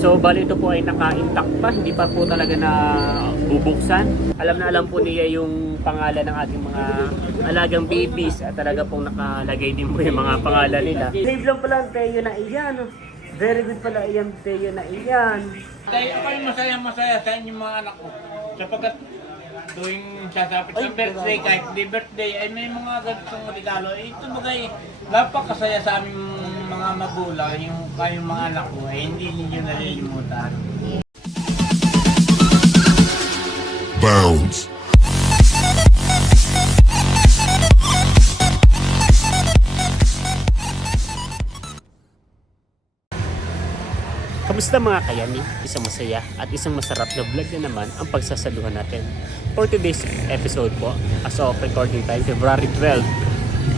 So bali ito po ay naka-intact pa, hindi pa po talaga na bubuksan. Alam na alam po niya yung pangalan ng ating mga alagang babies at talaga pong nakalagay din po yung mga pangalan nila. Save lang pala ang Teo na iyan. Very good pala iyan Teo na iyan. Dahil ako yung masaya sa inyong mga anak ko. Sapagkat tuwing sasapit ng birthday, kahit di birthday, ay may mga ganitong regalo. Ito bagay, napakasaya sa aming mga magulang, yung kayong mga anak ko, ay hindi ninyo nalilimutan. Bounds. Kamusta mga kayami? Isang masaya at isang masarap na vlog na naman ang pagsasaluhan natin. For today's episode po, as of recording time, February 12.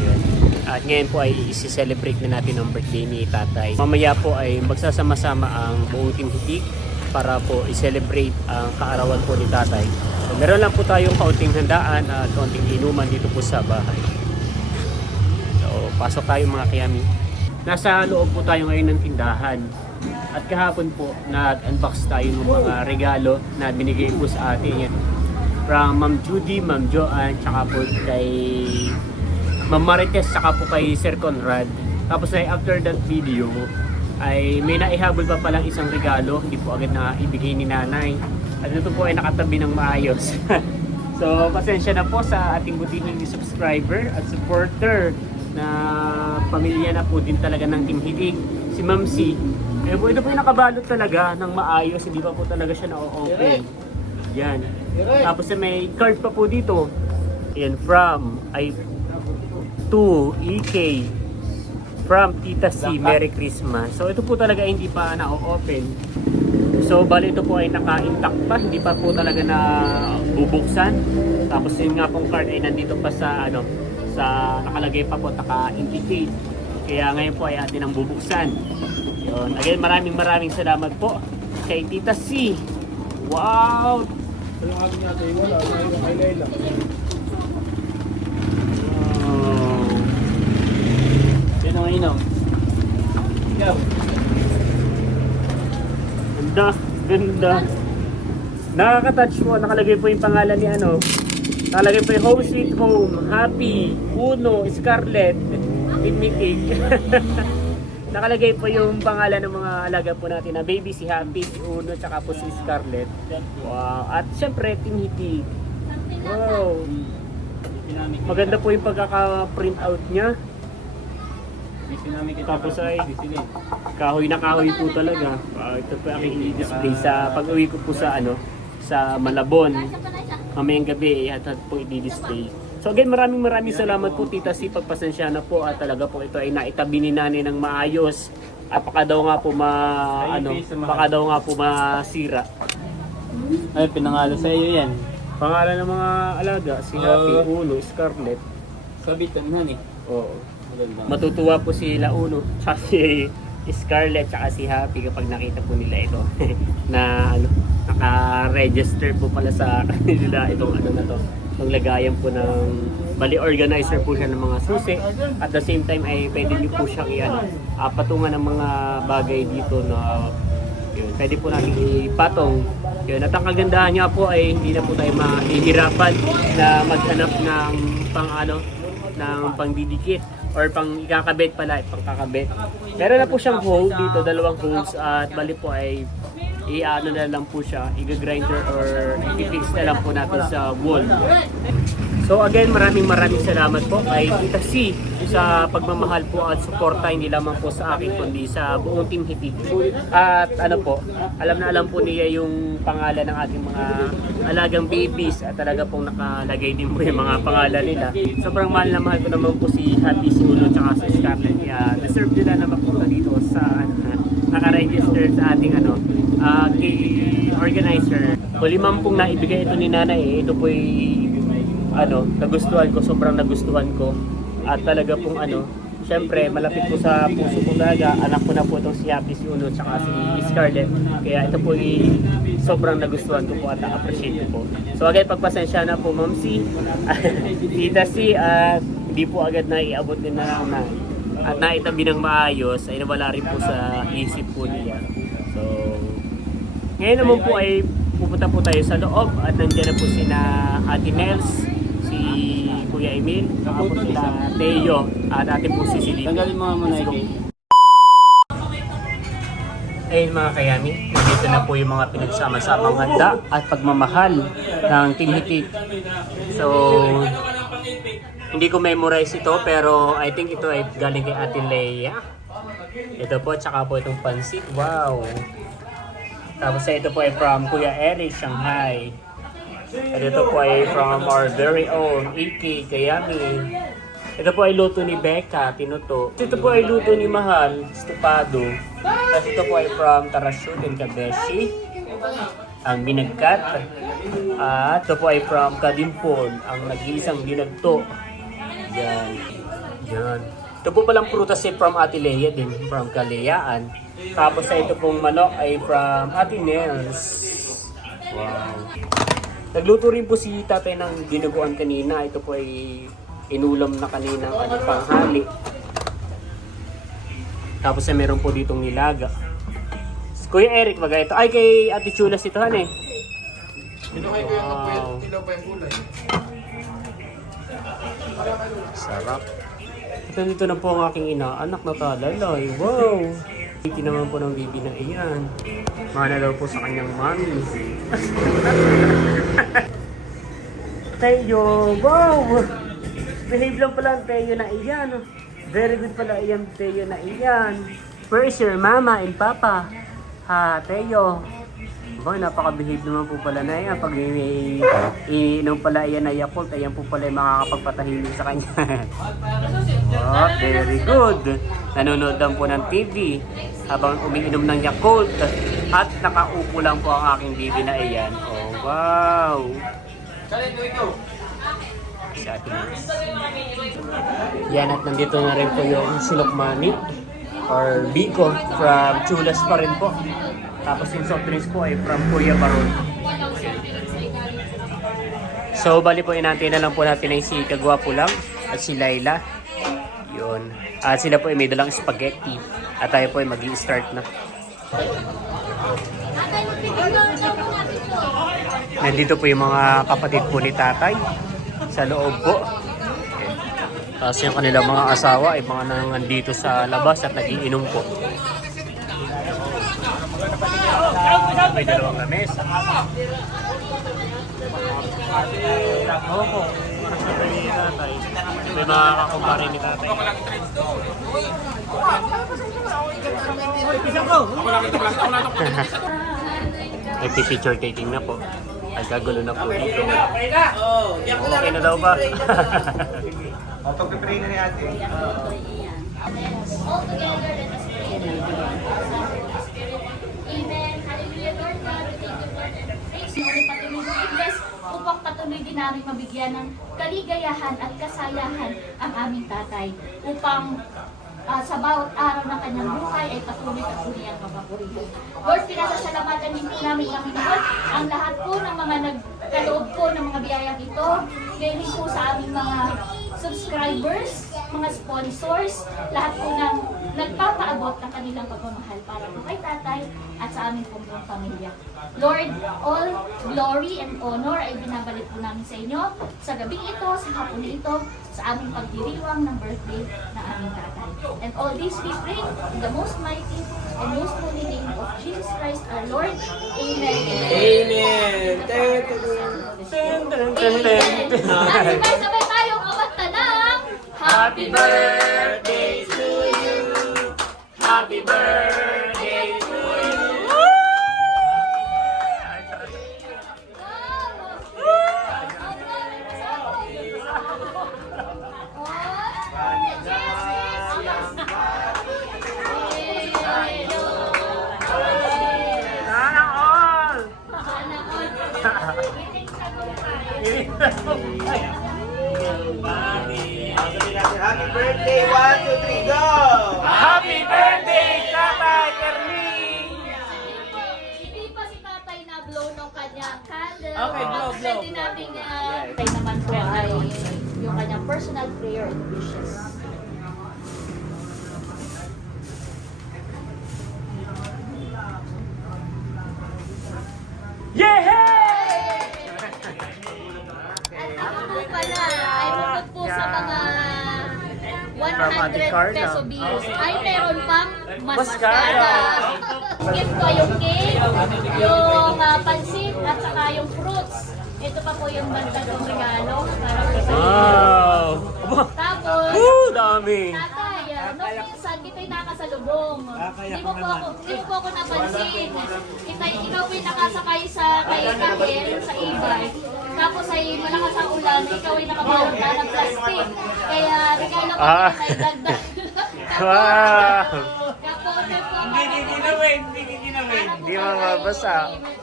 Yun. At ngayon po ay isi-celebrate na natin ang birthday ni Tatay. Mamaya po ay magsasama-sama ang buong Team Hitik para po i-celebrate ang kaarawan po ni Tatay. So, meron lang po tayong kaunting handaan at kaunting inuman dito po sa bahay. So, pasok tayo mga kayami. Nasa loob po tayo ngayon ng tindahan. At kahapon po, nag-unbox tayo ng mga regalo na binigay po sa atin. Yan. From Ma'am Judy, Ma'am Joanne, tsaka po kay Ma'am Marites, tsaka po kay Sir Conrad. Tapos ay after that video, ay may naihabol pa palang isang regalo, hindi po agad na ibigay ni nanay. At ito po ay nakatabi ng maayos. So, pasensya na po sa ating butihin ni subscriber at supporter na pamilya na po din talaga ng Team Hitik. Si Ma'am C. Eh po, ito po yung nakabalot talaga ng maayos, hindi pa po talaga siya na-open. Yan. Tapos may card pa po dito. Yan, from ay to EK from Tita C, Merry Christmas. So ito po talaga hindi pa na-open. So bali ito po ay naka-intact pa, hindi pa po talaga na bubuksan. Tapos yun nga pong card ay nandito pa sa sa nakalagay pa po, naka-indicate. Kaya ngayon po ay atin ang bubuksan. Yun. Again, maraming salamat po kay Tita C. Wow! Yan ang inom. Ganda. Nakaka-touch mo. Nakalagay po yung pangalan ni nakalagay po yung Home Sweet Home, Happy, Uno, Scarlett, Mitik. Nakalagay po yung pangalan ng mga alaga po natin na baby, si Happy, si Uno, tsaka po si Scarlett. Wow. At syempre, Team Hitik. Wow. Maganda po yung pagkaka-print out niya. Tapos ay kahoy na kahoy po talaga. Ito po ang i-display sa pag-uwi ko po sa sa Malabon. Mamayang gabi at po i-display. So again, maraming salamat po Tita C, pagpasensya na po at talaga po ito ay naitabi ni nanay ng maayos at baka daw nga po masira. Ay, pinangalo sa iyo yan. Pangalan ng mga alaga, si Happy, Uno, Scarlett. Sabitan na ni. Oo. Matutuwa po si Uno, tsaka si Scarlett, tsaka si Happy kapag nakita po nila ito na naka-register po pala sa kanila itong na to. Ang lagayan po ng bali organizer po siya ng mga susi at the same time ay pwede niyo po siyang patungan ng mga bagay dito na yun, pwede po natin ipatong yun. At ang kagandahan niya po ay hindi na po tayo mahihirapan na maghanap ng pangdidikit or pang ikakabit pala, pangkakabit. Meron na po siyang hole dito, dalawang holes at bali po ay na lang po siya, i-grinder or i-fix na lang po natin sa wall. So again, maraming salamat po kay Tita C sa pagmamahal po at suporta hindi lamang po sa akin kundi sa buong Team Hitik. At alam na alam po niya yung pangalan ng ating mga alagang babies at talaga pong nakalagay din po yung mga pangalan nila. Sobrang mahal na mahal ko naman po si Happy, si Ulo, tsaka si Scarlett. Deserve nila na mapunta dito sa naka-register sa ating kay organizer. So 5 pong naibigay ito ni nanay. Ito po'y nagustuhan ko, sobrang nagustuhan ko. At talaga pong syempre malapit po sa puso ko talaga. Anak ko na po itong si Happy, si Uno, tsaka si Scarlett. Kaya ito po'y sobrang nagustuhan ko po at na-appreciate ko po. So again, pagpasensya na po Ma'am C, Tita C, at hindi po agad na iabot din na at naitabi ng maayos ay nawala rin po sa isip po niya. So Ngayon naman po ay pupunta po tayo sa loob at nandiyan na po sina Ate Nels, si Kuya Emil, tapos sila Teo at ate po si Silip. Tanggalin mo nga muna ito. Ayun mga kayami, nandito na po yung mga pinagsama-samang handa at pagmamahal ng Team Hitik. So, hindi ko memorize ito pero I think ito ay galing kay Ate Leia. Ito po, tsaka po itong pansit. Wow! Tapos ito po ay from Kuya Eric, Shanghai. At ito po ay from our very own Iki, Kayami. Ito po ay luto ni Becca, Tinuto. Ito po ay luto ni Mahal, Stupado. Tapos ito po ay from Tarashoot and Kabeshi, ang binagkat. At ito po ay from Kadimpon, ang nag-iisang ginagto. Yan. Yan. Ito po palang prutas ay from Ate Leia din, from Kalayaan. Tapos sa ito pong manok ay from Ate Nels. Wow. Nagluto rin po si tatay ng dinuguan kanina. Ito po ay inulam na kanina ang panghali. Tapos ay meron po ditong nilaga. Kuya Eric, bagay ito. Ay, kay Ate Chulas ito, han eh. Wow. Sarap. Ito dito na po ang aking inaanak na talalay. Wow! Hindi naman po ng bibi na iyan. Mana daw po sa kanyang mami. Teo! Wow! Behave lang pala ang Teo na iyan. Very good pala iyan Teo na iyan. Where is your mama and papa? Ha, Teo. Ba, napaka-behave naman po pala na yan. Pag iinom pala yan na Yakult, ayan po pala yung makakapagpatahimik sa kanya. Oh, very good. Nanonood lang po ng TV habang umiinom ng Yakult. At nakaupo lang po ang aking baby na iyan. Oh, wow. Si Ate Nels. Yan, at nandito na rin po yung Silokmani or Biko from Chulas pa rin po. Tapos yung soft drinks po ay from Kuya Baron. So, bali po inantay na lang po natin ay si Kagwapo lang at si Laila. Yun. At sila po ay may dalang spaghetti. At tayo po ay mag-i-start na. Nandito po yung mga kapatid po ni tatay sa loob po. Okay. Tapos yung kanilang mga asawa ay mga nandito sa labas at nagiinom po. May dalawang lamesa. Oo. May mga kakumpare ni tatay. Nagpi-picture taking na po. Ay, kagulo na po dito. Okay na daw ba? Autopipray na ni ate. All together, let us pray. Amen. Hallelujah, Lord God. We thank you, Lord, and praise you. Patuloy mo i-bless upang patuloy din namin mabigyan ng kaligayahan at kasayahan ang aming tatay. Upang sa bawat araw ng kanyang buhay ay patuloy ang kapapurihan. Lord, pinasasalamatan din po namin, Panginoon, ang lahat po ng mga nagkaloob po ng mga biyayang ito. Gayon po sa aming mga subscribers, mga sponsors, lahat po ng nagpapaabot ng kanilang pagmamahal para po kay tatay at sa aming pong buong pamilya. Lord, all glory and honor ay binabalik po namin sa inyo sa gabing ito, sa hapon ito, sa aming pagdiriwang ng birthday ng aming tatay. And all this we pray in the most mighty and most holy name of Jesus Christ our Lord. Amen. Amen. Amen. Sabay-sabay tayo kumanta ng Happy birthday to you. Happy birthday to you. Sana all. Happy birthday, 1, 2, 3, go! Happy birthday, Tatay Ernie! Hindi pa si tatay na blow ng kanyang candle. Okay, blow. Pwede natin tatay naman po ay yung kanyang personal prayer and wishes. At ako po pala ay bukod po sa mga From Ate 100 Carla. peso bills ay meron pang Mascara. Gift ko yung cake, yung pansit at saka yung fruits. Ito pa po yung bandagong regalo para po sa inyo. Wow! Aba! Tapos, Woo! Dami! tatay, nung minsan kita'y nakasalubong. Hindi mo po ako napansin. Ikaw po'y nakasakay sa kay Kahel sa e-bike. Tapos ay malakas ang ulan, ikaw ay nakabalot na ng plastic. Kaya regalo ko Ah. ay dagdag. Wow! Kapote po. Hindi ginawin, hindi ginawin. Hindi mababasa.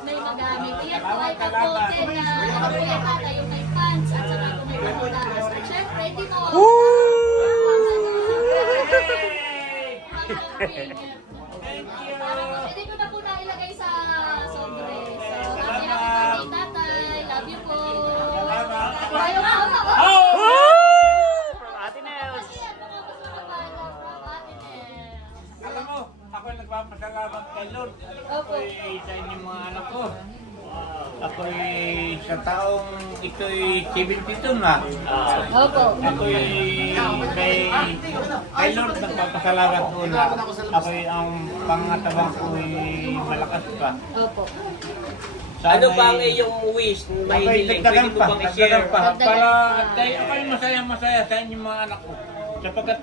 May magamit. Iyan po ay kapote na ano po yung tatay, yung may pants at saka kung may pangtaas. At syempre, hindi mo hindi ko na po nailagay sa sobre. So, happy birthday, tatay. Love you po. Ayaw nga, Woo! From Ate Nels. Alam mo, ako nagpapasalamat kay Lord. Ako'y sa inyong mga anak ko. Ako'y sa taong ito'y 72 na. Opo. Ako'y kay Lord nagpapasalamat muna. Ako'y ang pangatawang ko'y malakas pa. Opo. Ano ba ang iyong wish? May Ako'y hiling? dagdagan Pwede mo pa, bang dagdagan i-share? pa. Para ako'y masaya-masaya sa inyong mga anak ko. Sapagkat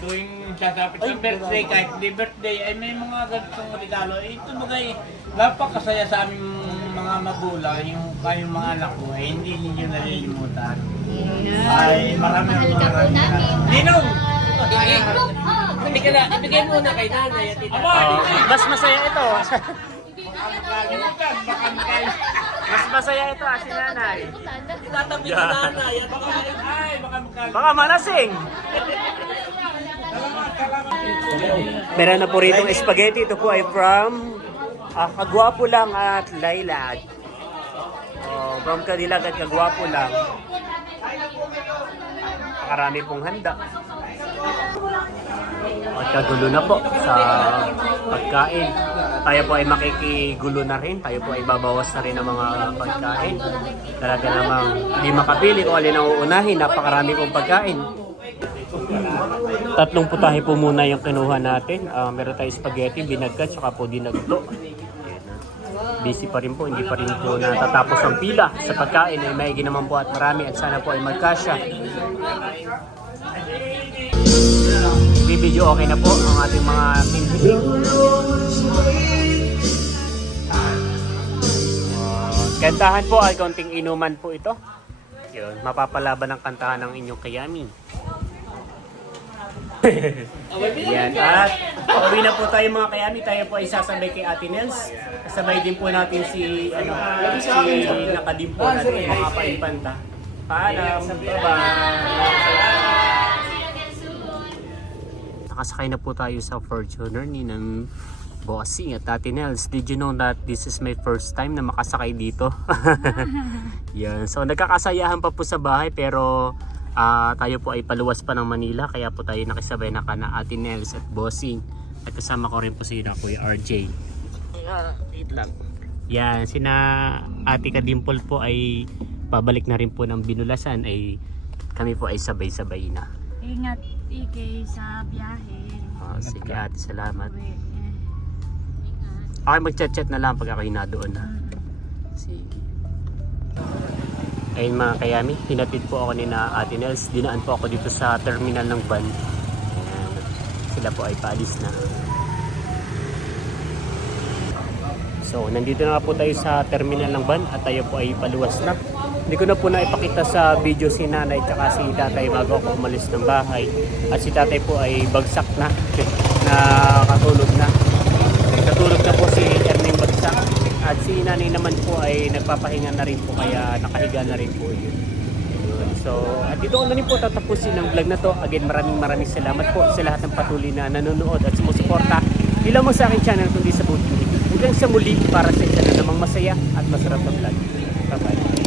tuwing sasapit ng birthday, kahit di birthday, ay may mga ganitong regalo. Ito bagay, napakasaya sa aming mga magulang, yung kayong mga anak ko, ay hindi ninyo nalilimutan. Ay, marami Mahal ka po namin. Ninong! Hindi ka na, ibigay mo na kay nanay at tita. Aba! Oh, mas masaya ito. Kalimutan, baka kayo. Mas masaya ito si nanay. Tatabi ni nanay at Ay, baka magkalimutan. Baka malasing. Meron na po rito spaghetti. Ito po ay from Kagwapo Lang at Laylag. Oh, from Kadilag at Kagwapo Lang. Makarami pong handa. At kagulo na po sa pagkain. Tayo po ay makikigulo na rin. Tayo po ay babawas na rin ng mga pagkain. Talaga namang hindi makapili kung alin ang uunahin. Napakarami pong pagkain. Tatlong putahe po muna yung kinuha natin. Meron tayo spaghetti, binagkat, saka po dinagto. Busy pa rin po, hindi pa rin po natatapos ang pila sa pagkain. Ay maigi naman po at marami at sana po ay magkasya. Video okay na po ang ating mga pinhiling. Kantahan po ay konting inuman po ito. Yun, mapapalaban ang kantahan ng inyong kayami. Yan, at pauwi na po tayo mga kayami. Tayo po ay sasabay kay Ate Nels. Kasabay din po natin si nakadimpo natin mga paimpanta. Paalam, bye-bye. Nakasakay na po tayo sa Fortuner ni ng Bossing at Ate Nels. Did you know that this is my first time na makasakay dito? Yan. So nagkakasayahan pa po sa bahay pero tayo po ay paluwas pa ng Manila kaya po tayo nakisabay na kana Ate Nels at Bossing. At kasama ko rin po si Kuya RJ. Wait lang. Yan. Sina Ate Kadimple po ay pabalik na rin po ng Binulasan ay kami po ay sabay-sabay na. Ingat, Ike, sa biyahe. Sige ate, salamat. Okay, mag-chat-chat na lang pag ako'y na doon na. Sige. Ayun mga kayami, hinatid po ako ni na Ate Nels. Dinaan po ako dito sa terminal ng van. Ayan. Sila po ay paalis na. So, nandito na po tayo sa terminal ng van at tayo po ay paluwas na. Hindi ko na po naipakita sa video si nanay at si tatay bago ako umalis ng bahay. At si tatay po ay bagsak na, nakatulog na. Natulog na po si Erning bagsak. At si nanay naman po ay nagpapahinga na rin po kaya nakahiga na rin po yun. So, at dito ko na rin po tatapusin ang vlog na to. Again, maraming salamat po sa lahat ng patuloy na nanonood at sumusuporta. Di lamang sa aking channel kundi sa buong TV. Hanggang sa muli para sa isa na namang masaya at masarap na vlog. Bye-bye.